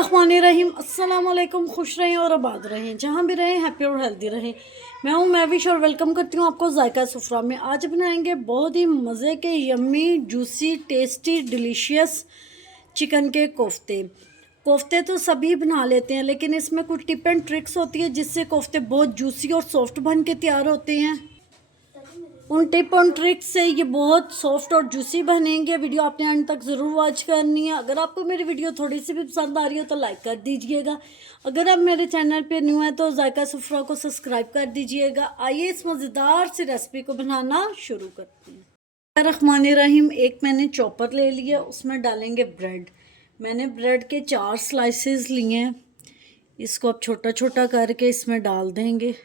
बिस्मिल्लाहिर्रहमानिर्रहीम। अस्सलाम वालेकुम। खुश रहें और आबाद रहें, जहाँ भी रहें हैप्पी और हेल्दी रहें। मैं हूँ महविश और वेलकम करती हूँ आपको जायका सुफ्रा में। आज बनाएंगे बहुत ही मज़े के yummy juicy tasty delicious chicken के कोफ्ते। कोफ्ते तो सभी बना लेते हैं, लेकिन इसमें कुछ टिप एंड ट्रिक्स होती है जिससे कोफ्ते बहुत जूसी और सॉफ्ट बन के तैयार होते हैं। उन टिप और ट्रिक्स से ये बहुत सॉफ्ट और जूसी बनेंगे। वीडियो आपने अंत तक ज़रूर वॉच करनी है। अगर आपको मेरी वीडियो थोड़ी सी भी पसंद आ रही हो तो लाइक कर दीजिएगा। अगर आप मेरे चैनल पे न्यू हैं तो जायका सुफ्रा को सब्सक्राइब कर दीजिएगा। आइए इस मज़ेदार सी रेसिपी को बनाना शुरू करते हैं। रहमानिर्रहीम। एक मैंने चॉपर ले लिया, उसमें डालेंगे ब्रेड। मैंने ब्रेड के 4 स्लाइसेस लिए हैं। इसको अब छोटा छोटा करके इसमें डाल देंगे।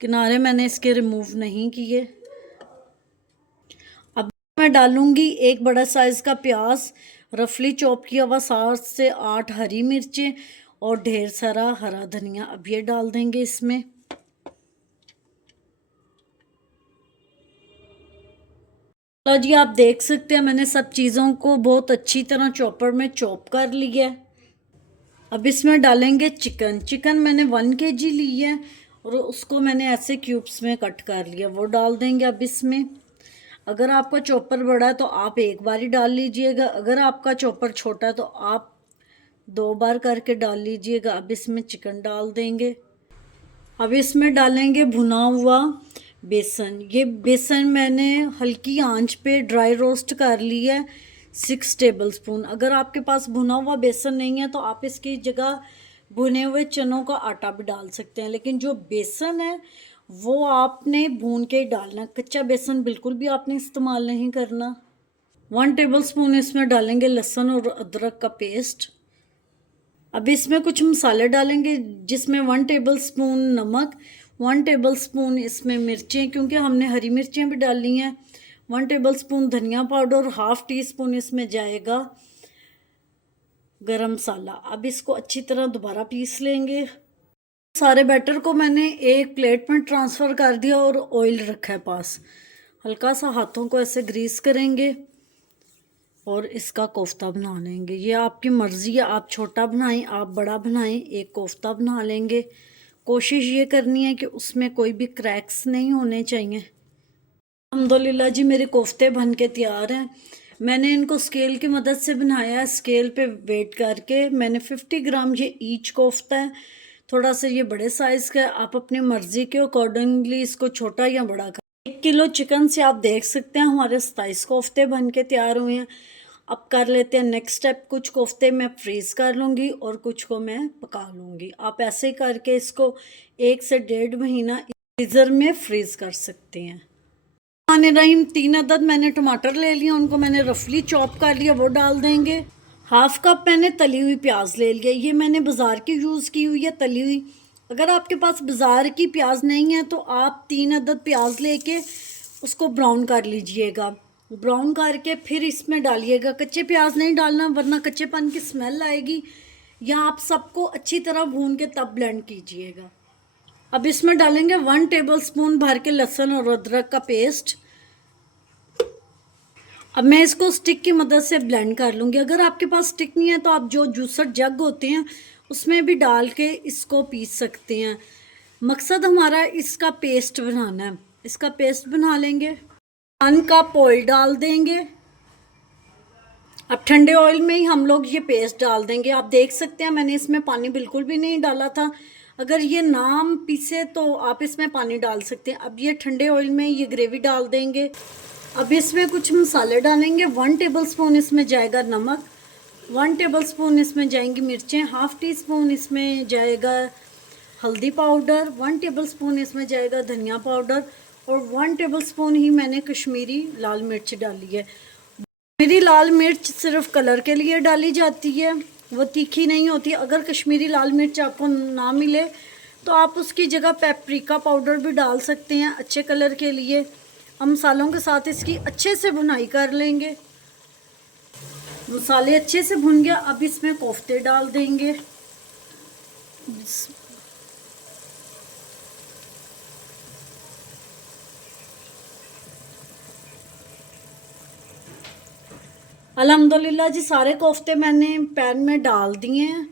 किनारे मैंने इसके रिमूव नहीं किए। अब मैं डालूंगी एक बड़ा साइज़ का प्याज, रफली चॉप किया हुआ 7 से 8 हरी मिर्चें और ढेर सारा हरा धनिया। अब ये डाल देंगे इसमें। तो जी आप देख सकते हैं मैंने सब चीज़ों को बहुत अच्छी तरह चॉपर में चॉप कर लिया है। अब इसमें डालेंगे चिकन। चिकन मैंने 1 kg ली है और उसको मैंने ऐसे क्यूब्स में कट कर लिया, वो डाल देंगे अब इसमें। अगर आपका चॉपर बड़ा है तो आप एक बार ही डाल लीजिएगा, अगर आपका चॉपर छोटा है तो आप 2 बार करके डाल लीजिएगा। अब इसमें चिकन डाल देंगे। अब इसमें डालेंगे भुना हुआ बेसन। ये बेसन मैंने हल्की आंच पे ड्राई रोस्ट कर लिया है, 6 टेबलस्पून। अगर आपके पास भुना हुआ बेसन नहीं है तो आप इसकी जगह भुने हुए चनों का आटा भी डाल सकते हैं, लेकिन जो बेसन है वो आपने भून के ही डालना। कच्चा बेसन बिल्कुल भी आपने इस्तेमाल नहीं करना। 1 टेबलस्पून इसमें डालेंगे लहसुन और अदरक का पेस्ट। अब इसमें कुछ मसाले डालेंगे, जिसमें 1 टेबलस्पून नमक, 1 टेबलस्पून इसमें मिर्चें, क्योंकि हमने हरी मिर्चें भी डाली हैं, 1 टेबलस्पून धनिया पाउडर, ½ टीस्पून इसमें जाएगा गरम मसाला। अब इसको अच्छी तरह दोबारा पीस लेंगे। सारे बैटर को मैंने एक प्लेट में ट्रांसफ़र कर दिया और ऑयल रखा है पास। हल्का सा हाथों को ऐसे ग्रीस करेंगे और इसका कोफ्ता बना लेंगे। ये आपकी मर्ज़ी है, आप छोटा बनाएं आप बड़ा बनाएं, एक कोफ्ता बना लेंगे। कोशिश ये करनी है कि उसमें कोई भी क्रैक्स नहीं होने चाहिए। अल्हम्दुलिल्लाह जी मेरे कोफ्ते बन के तैयार हैं। मैंने इनको स्केल की मदद से बनाया है, स्केल पे वेट करके। मैंने 50 ग्राम ये ईच कोफ्ता है। थोड़ा सा ये बड़े साइज़ का है, आप अपनी मर्ज़ी के अकॉर्डिंगली इसको छोटा या बड़ा कर। 1 किलो चिकन से आप देख सकते हैं हमारे 27 कोफ्ते बन के तैयार हुए हैं। अब कर लेते हैं नेक्स्ट स्टेप। कुछ कोफ्ते मैं फ्रीज़ कर लूँगी और कुछ को मैं पका लूँगी। आप ऐसे ही करके इसको 1 से 1.5 महीना फ्रीज़र में फ्रीज़ कर सकते हैं। रहीम 3 अदद मैंने टमाटर ले लिया, उनको मैंने रफली चॉप कर लिया, वो डाल देंगे। ½ कप मैंने तली हुई प्याज ले लिया, ये मैंने बाज़ार की यूज़ की हुई है तली हुई। अगर आपके पास बाज़ार की प्याज नहीं है तो आप 3 अदद प्याज लेके उसको ब्राउन कर लीजिएगा। ब्राउन करके फिर इसमें डालिएगा। कच्चे प्याज नहीं डालना वरना कच्चेपन की स्मेल आएगी। या आप सबको अच्छी तरह भून के तब ब्लेंड कीजिएगा। अब इसमें डालेंगे 1 टेबलस्पून भर के लहसुन और अदरक का पेस्ट। अब मैं इसको स्टिक की मदद से ब्लेंड कर लूँगी। अगर आपके पास स्टिक नहीं है तो आप जो जूसर जग होते हैं उसमें भी डाल के इसको पीस सकते हैं। मकसद हमारा इसका पेस्ट बनाना है। इसका पेस्ट बना लेंगे। 1 कप ऑयल डाल देंगे। अब ठंडे ऑयल में ही हम लोग ये पेस्ट डाल देंगे। आप देख सकते हैं मैंने इसमें पानी बिल्कुल भी नहीं डाला था। अगर ये नाम पीसे तो आप इसमें पानी डाल सकते हैं। अब ये ठंडे ऑयल में ये ग्रेवी डाल देंगे। अब इसमें कुछ मसाले डालेंगे। 1 टेबलस्पून इसमें जाएगा नमक, 1 टेबलस्पून इसमें जाएंगी मिर्चें, ½ टीस्पून इसमें जाएगा हल्दी पाउडर, 1 टेबलस्पून इसमें जाएगा धनिया पाउडर और 1 टेबलस्पून ही मैंने कश्मीरी लाल मिर्च डाली है। कश्मीरी लाल मिर्च सिर्फ कलर के लिए डाली जाती है, वो तीखी नहीं होती। अगर कश्मीरी लाल मिर्च आपको ना मिले तो आप उसकी जगह पेपरिका पाउडर भी डाल सकते हैं अच्छे कलर के लिए। हम मसालों के साथ इसकी अच्छे से भुनाई कर लेंगे। मसाले अच्छे से भुन गया। अब इसमें कोफ्ते डाल देंगे। अल्हम्दुलिल्लाह जी, सारे कोफ्ते मैंने पैन में डाल दिए हैं।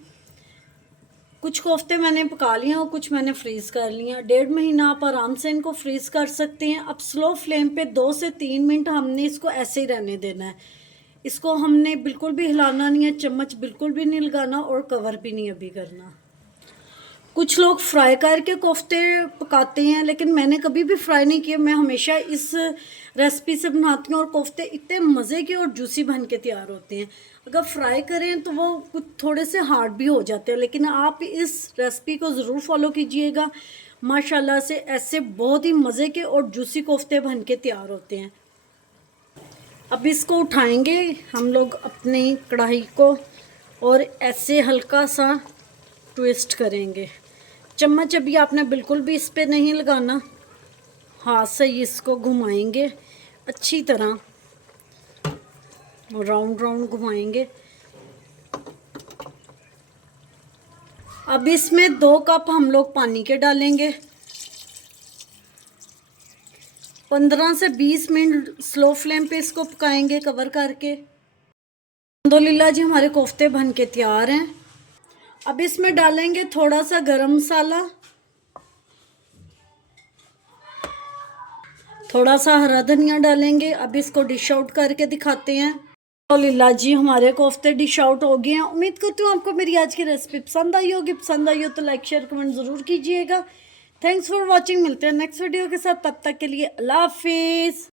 कुछ कोफ्ते मैंने पका लिए और कुछ मैंने फ्रीज़ कर लिया। 1.5 महीना आप आराम से इनको फ्रीज़ कर सकते हैं। अब स्लो फ्लेम पे 2 से 3 मिनट हमने इसको ऐसे ही रहने देना है। इसको हमने बिल्कुल भी हिलाना नहीं है, चम्मच बिल्कुल भी नहीं लगाना और कवर भी नहीं अभी करना। कुछ लोग फ्राई करके कोफ्ते पकाते हैं, लेकिन मैंने कभी भी फ्राई नहीं किए। मैं हमेशा इस रेसिपी से बनाती हूँ और कोफ्ते इतने मज़े के और जूसी बन के तैयार होते हैं। अगर फ्राई करें तो वो कुछ थोड़े से हार्ड भी हो जाते हैं, लेकिन आप इस रेसिपी को ज़रूर फॉलो कीजिएगा। माशाल्लाह से ऐसे बहुत ही मज़े के और जूसी कोफ्ते बन के तैयार होते हैं। अब इसको उठाएंगे हम लोग अपनी कढ़ाई को और ऐसे हल्का सा ट्विस्ट करेंगे। चम्मच अभी आपने बिल्कुल भी इस पे नहीं लगाना, हाथ से ही इसको घुमाएंगे अच्छी तरह, राउंड राउंड घुमाएंगे। अब इसमें 2 कप हम लोग पानी के डालेंगे। 15 से 20 मिनट स्लो फ्लेम पे इसको पकाएंगे कवर करके। अल्हम्दुलिल्लाह जी, हमारे कोफ्ते बन के तैयार हैं। अब इसमें डालेंगे थोड़ा सा गरम मसाला, थोड़ा सा हरा धनिया डालेंगे। अब इसको डिश आउट करके दिखाते हैं। अल्हम्दुलिल्लाह जी, हमारे कोफ्ते डिश आउट हो गए हैं। उम्मीद करती हूँ आपको मेरी आज की रेसिपी पसंद आई होगी। पसंद आई हो तो लाइक शेयर कमेंट ज़रूर कीजिएगा। Thanks for watching. मिलते हैं नेक्स्ट वीडियो के साथ, तब तक के लिए अल्लाह हाफिज़।